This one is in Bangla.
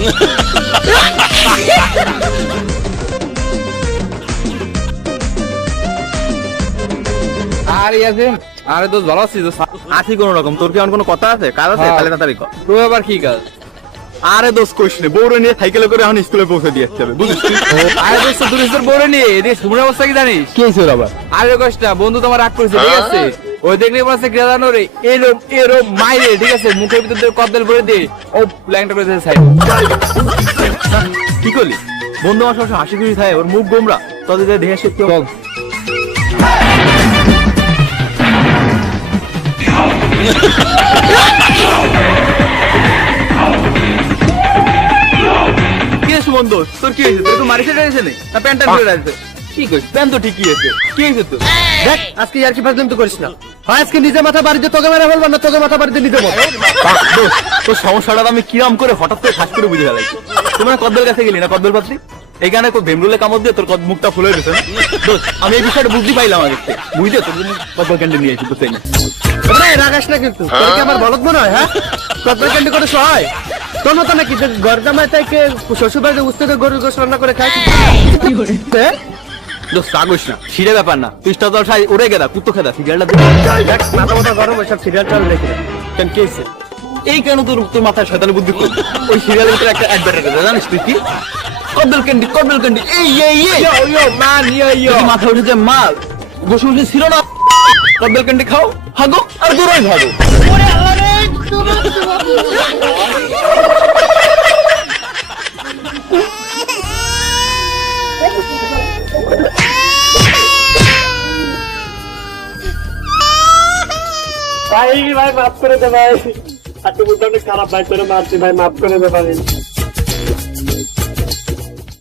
আর ইয়াসিন, আরে দোস্ত ভালো আছিস? আছি কোন রকম। তোর কি এমন কোনো কথা আছে? কাজ আছে? হ্যাঁ। তাহলে তাড়াতাড়ি কর। তো আবার কি কাজ? আরে দোস্ত কইস না, বউরে নিয়ে সাইকেলে করে এখন স্কুলে পৌঁছে দিয়ে আসতে হবে, বুঝিস তুই? আরে দোস্ত দুরিস্তর বলে নিয়ে এদিকে সুমনের অবস্থা কি জানিস? কি হয়েছে আবার? আরে কষ্ট না, বন্ধু তোমার রাগ করেছে, ঠিক আছে? ওই দেখলে বলছে গ্রেদানো রে এরম এরম মাইরে, ঠিক আছে? মুখের ভিতর দিয়ে কদল ভরে দিয়ে ও প্ল্যাংটা করে দিয়েছে সাইড। কি করলি? বন্ধু আমার সবসময় হাসি খুশি থাকে, ওর মুখ গোমরা, তোদের দেখে সে কি চল। কি হয়েছে বন্ধু? তোর কি হয়েছে? তোর তো মারি সেটা হয়েছে না প্যান্ট করে আছে? কি করিস? প্যান্ট তো ঠিকই আছে, কি হয়েছে তোর? দেখ আজকে আর কি ফাজলাম তো করিস না। হয় আজকে নিজে মাথা বাড়িতে তোকে মেরে ফেলবো, না তোকে মাথা বাড়িতে নিজে বল। তোর সমস্যাটা আমি কিরাম করে হঠাৎ করে ঠাস করে বুঝে ফেলাই। তোমরা কদ্দল কাছে গেলি না? কদ্দল পাত্রী এইখানে ভেমরুলে কামড় দিয়ে তোর মুখটা ফুলে গেছে না? দোস্ত, আমি এই বিষয়টা বুঝতে পাইলাম আগে থেকে, বুঝতে তোর জন্য কদ্দল ক্যান্ডি নিয়ে এসে বুঝতে না। রাগাস না কিন্তু, তোর কি আমার বলদ মনে হয়? হ্যাঁ, কত ক্যান্ডি করে সহায় তোর মতো নাকি যে ঘর জামাই থেকে শ্বশুর বাড়িতে উঠতে গরুর গোশ রান্না করে খাই? দোস্ত রাগিস না, সিঁড়ে ব্যাপার না। তুই স্টার সাই উড়ে গেদা কুত্তো খেদা সিরিয়ালটা দেখ মাথা মাথা গরম, ওইসব সিরিয়াল চাল দেখি না। কেন কি হয়েছে? এই কেন তোর তোর মাথায় শয়তানি বুদ্ধি করলি? ওই সিরিয়ালের ভিতরে একটা অ্যাডভার্টাইজ জানিস তুই কি? কদ্দল ক্যান্ডি, কদ্দল ক্যান্ডি, এই মান যদি মাথা উঠেছে মাল বসে বসে ছিল না, কদ্দল ক্যান্ডি খাও, হাগো আর দূরাই ভাগো। ভাই ভাই মাফ করে দে ভাই, আজকে বুঝতে খারাপ ভাই, তোরে মারছি ভাই, মাফ করে দে ভাই।